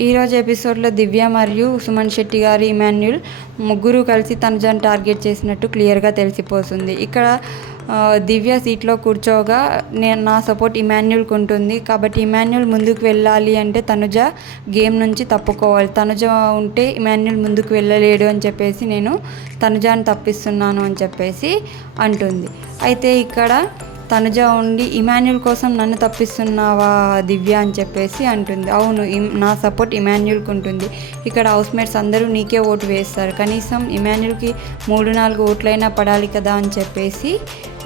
ఈరోజు ఎపిసోడ్లో దివ్య మరియు సుమన్ శెట్టి గారు ఇమాన్యుల్ ముగ్గురు కలిసి తనుజాను టార్గెట్ చేసినట్టు క్లియర్గా తెలిసిపోతుంది. ఇక్కడ దివ్య సీట్లో కూర్చోగా నా సపోర్ట్ ఇమాన్యుల్కి ఉంటుంది కాబట్టి ఇమాన్యుల్ ముందుకు వెళ్ళాలి అంటే తనుజ గేమ్ నుంచి తప్పుకోవాలి. తనుజ ఉంటే ఇమాన్యుల్ ముందుకు వెళ్ళలేడు అని చెప్పేసి నేను తనుజాను తప్పిస్తున్నాను అని చెప్పేసి అంటుంది. అయితే ఇక్కడ తనుజ ఉండి ఇమాన్యుల్ కోసం నన్ను తప్పిస్తున్నావా దివ్య అని చెప్పేసి అంటుంది. అవును, నా సపోర్ట్ ఇమాన్యుల్కి ఉంటుంది. ఇక్కడ హౌస్మేట్స్ అందరూ నీకే ఓటు వేస్తారు, కనీసం ఇమాన్యుల్కి 3-4 ఓట్లైనా పడాలి కదా అని చెప్పేసి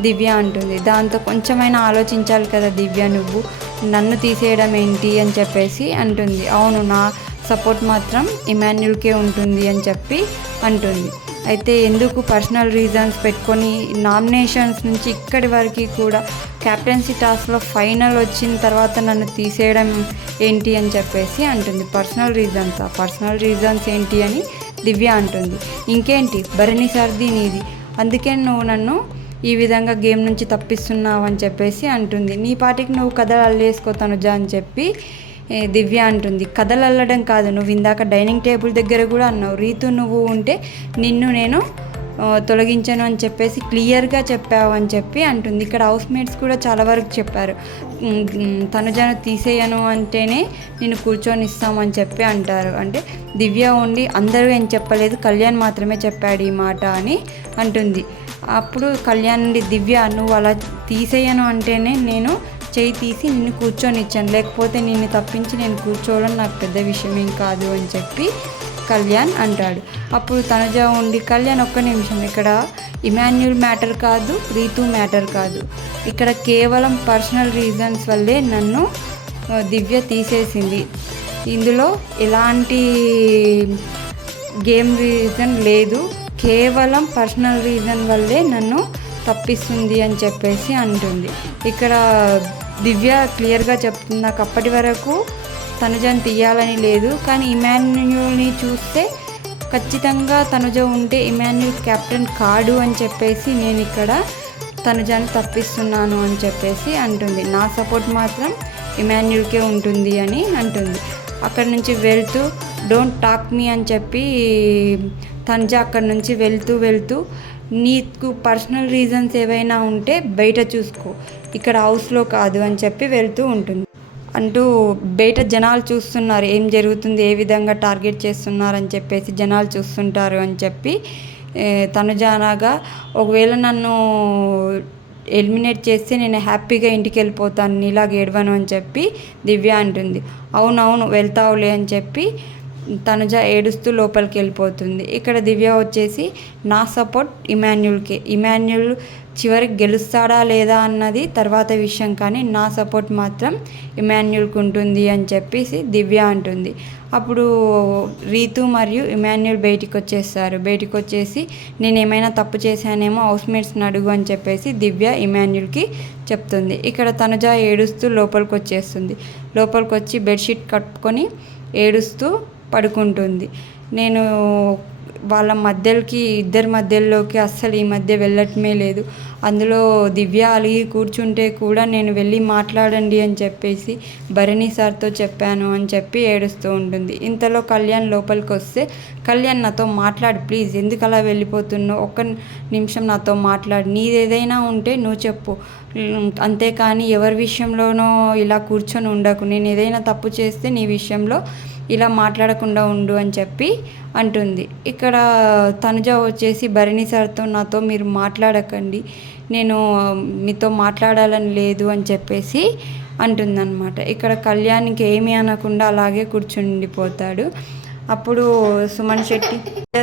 దివ్య అంటుంది. దాంతో కొంచెమైనా ఆలోచించాలి కదా దివ్య, నువ్వు నన్ను తీసేయడం ఏంటి అని చెప్పేసి అంటుంది. అవును, నా సపోర్ట్ మాత్రం ఇమాన్యుల్కే ఉంటుంది అని చెప్పి అంటుంది. అయితే ఎందుకు పర్సనల్ రీజన్స్ పెట్టుకొని నామినేషన్స్ నుంచి ఇక్కడి వరకు కూడా క్యాప్టెన్సీ టాస్క్లో ఫైనల్ వచ్చిన తర్వాత నన్ను తీసేయడం ఏంటి అని చెప్పేసి అంటుంది. పర్సనల్ రీజన్స్ ఏంటి అని దివ్య అంటుంది. ఇంకేంటి భరణి సర్ది నీది, అందుకే నువ్వు నన్ను ఈ విధంగా గేమ్ నుంచి తప్పిస్తున్నావు అని చెప్పేసి అంటుంది. నీ పాటికి నువ్వు కథలు అల్లేసుకో తనుజ అని చెప్పి దివ్య అంటుంది. కథలు అల్లడం కాదు, నువ్వు ఇందాక డైనింగ్ టేబుల్ దగ్గర కూడా అన్నావు, రీతు నువ్వు ఉంటే నిన్ను నేను తొలగించను అని చెప్పేసి క్లియర్గా చెప్పావు అని చెప్పి అంటుంది. ఇక్కడ హౌస్మేట్స్ కూడా చాలా వరకు చెప్పారు, తనుజను తీసేయను అంటేనే నేను కూర్చొని ఇస్తామని చెప్పి అంటారు. అంటే దివ్య ఉండి అందరూ ఏం చెప్పలేదు, కళ్యాణ్ మాత్రమే చెప్పాడు ఈ మాట అని అంటుంది. అప్పుడు కళ్యాణ్ దివ్య నువ్వు అలా తీసేయను అంటేనే నేను చేయి తీసి నిన్ను కూర్చొని ఇచ్చాను, లేకపోతే నిన్ను తప్పించి నేను కూర్చోవడం నాకు పెద్ద విషయం ఏం కాదు అని చెప్పి కళ్యాణ్ అంటాడు. అప్పుడు తనుజ ఉండి కళ్యాణ్ ఒక్క నిమిషం, ఇక్కడ ఇమాన్యుల్ మ్యాటర్ కాదు, రీతు మ్యాటర్ కాదు, ఇక్కడ కేవలం పర్సనల్ రీజన్స్ వల్లే నన్ను దివ్య తీసేసింది, ఇందులో ఎలాంటి గేమ్ రీజన్ లేదు, కేవలం పర్సనల్ రీజన్ వల్లే నన్ను తప్పిస్తుంది అని చెప్పేసి అంటుంది. ఇక్కడ దివ్య క్లియర్గా చెప్తుంది, నాకు అప్పటి వరకు తనుజను తీయాలని లేదు, కానీ ఇమాన్యుల్ని చూస్తే ఖచ్చితంగా తనుజ ఉంటే ఇమాన్యుల్ కెప్టెన్ కాడు అని చెప్పేసి నేను ఇక్కడ తనుజను తప్పిస్తున్నాను అని చెప్పేసి అంటుంది. నా సపోర్ట్ మాత్రం ఇమాన్యుల్కే ఉంటుంది అని అంటుంది. అక్కడి నుంచి వెళ్తూ డోంట్ టాక్ మీ అని చెప్పి తనుజ అక్కడి నుంచి వెళ్తూ నీకు పర్సనల్ రీజన్స్ ఏవైనా ఉంటే బయట చూసుకో, ఇక్కడ హౌస్లో కాదు అని చెప్పి వెళ్తూ ఉంటుంది. అంటూ బయట జనాలు చూస్తున్నారు ఏం జరుగుతుంది, ఏ విధంగా టార్గెట్ చేస్తున్నారని చెప్పేసి జనాలు చూస్తుంటారు అని చెప్పి తనుజ అనగా, ఒకవేళ నన్ను ఎలిమినేట్ చేస్తే నేను హ్యాపీగా ఇంటికి వెళ్ళిపోతాను, నీలాగా ఏడవను అని చెప్పి దివ్య అంటుంది. అవునవును వెళ్తావులే అని చెప్పి తనుజ ఏడుస్తూ లోపలికి వెళ్ళిపోతుంది. ఇక్కడ దివ్య వచ్చేసి నా సపోర్ట్ ఇమాన్యుల్కే, ఇమాన్యుల్ చివరికి గెలుస్తాడా లేదా అన్నది తర్వాత విషయం, కానీ నా సపోర్ట్ మాత్రం ఇమాన్యుల్కి ఉంటుంది అని చెప్పేసి దివ్య అంటుంది. అప్పుడు రీతు మరియు ఇమాన్యుల్ బయటికి వచ్చేసి నేను ఏమైనా తప్పు చేశానేమో హౌస్మేట్స్ని అడుగు అని చెప్పేసి దివ్య ఇమాన్యుల్కి చెప్తుంది. ఇక్కడ తనుజ ఏడుస్తూ లోపలికి వచ్చి బెడ్షీట్ కట్టుకొని ఏడుస్తూ పడుకుంటుంది. నేను వాళ్ళ ఇద్దరి మధ్యలోకి అస్సలు ఈ మధ్య వెళ్ళటమే లేదు, అందులో దివ్య అలిగి కూర్చుంటే కూడా నేను వెళ్ళి మాట్లాడండి అని చెప్పేసి భరణి సార్తో చెప్పాను అని చెప్పి ఏడుస్తూ ఉంటుంది. ఇంతలో కళ్యాణ్ లోపలికి వస్తే, కళ్యాణ్ నాతో మాట్లాడు ప్లీజ్, ఎందుకు అలా వెళ్ళిపోతున్నావు, ఒక్క నిమిషం నాతో మాట్లాడు, నీదేదైనా ఉంటే నువ్వు చెప్పు, అంతేకాని ఎవరి విషయంలోనో ఇలా కూర్చొని ఉండకు, నేను ఏదైనా తప్పు చేస్తే నీ విషయంలో ఇలా మాట్లాడకుండా ఉండు అని చెప్పి అంటుంది. ఇక్కడ తనుజ వచ్చేసి భరణి సార్తో నాతో మీరు మాట్లాడకండి, నేను మీతో మాట్లాడాలని లేదు అని చెప్పేసి అంటుందన్నమాట. ఇక్కడ కళ్యాణ్కి ఏమీ అనకుండా అలాగే కూర్చుండిపోతాడు. అప్పుడు సుమన్ శెట్టి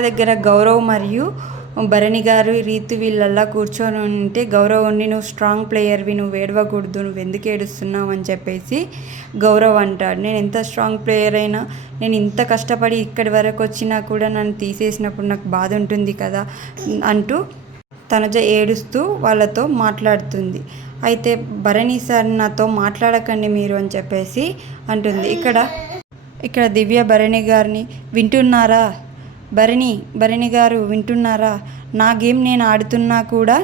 దగ్గర గౌరవ్ మరియు భరణి గారు రీతు వీళ్ళల్లా కూర్చొని ఉంటే, గౌరవ్ ఉండి నువ్వు స్ట్రాంగ్ ప్లేయర్వి, నువ్వు ఏడవకూడదు, నువ్వు ఎందుకు ఏడుస్తున్నావు అని చెప్పేసి గౌరవ్ అంటాడు. నేను ఎంత స్ట్రాంగ్ ప్లేయర్ అయినా, నేను ఇంత కష్టపడి ఇక్కడి వరకు వచ్చినా కూడా నన్ను తీసేసినప్పుడు నాకు బాధ ఉంటుంది కదా అంటూ తనుజ ఏడుస్తూ వాళ్ళతో మాట్లాడుతుంది. అయితే భరణి సార్ నాతో మాట్లాడకండి మీరు అని చెప్పేసి అంటుంది. ఇక్కడ దివ్య భరణి గారిని వింటున్నారా, భరణి గారు వింటున్నారా, నా గేమ్ నేను ఆడుతున్నా కూడా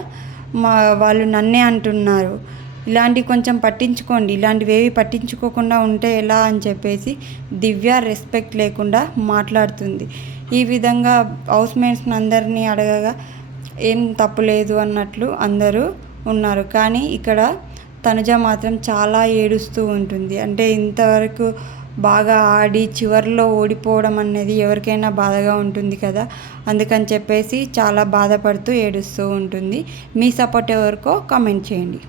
వాళ్ళు నన్నే అంటున్నారు, ఇలాంటివి కొంచెం పట్టించుకోండి, ఇలాంటివి ఏవి పట్టించుకోకుండా ఉంటే ఎలా అని చెప్పేసి దివ్య రెస్పెక్ట్ లేకుండా మాట్లాడుతుంది. ఈ విధంగా హౌస్ మేట్స్ని అందరినీ అడగగా ఏం తప్పు లేదు అన్నట్లు అందరూ ఉన్నారు. కానీ ఇక్కడ తనుజ మాత్రం చాలా ఏడుస్తూ ఉంటుంది. అంటే ఇంతవరకు బాగా ఆడి చివరిలో ఓడిపోవడం అనేది ఎవరికైనా బాధగా ఉంటుంది కదా, అందుకని చెప్పేసి చాలా బాధపడుతూ ఏడుస్తూ ఉంటుంది. మీ సపోర్ట్ ఎవరికో కామెంట్ చేయండి.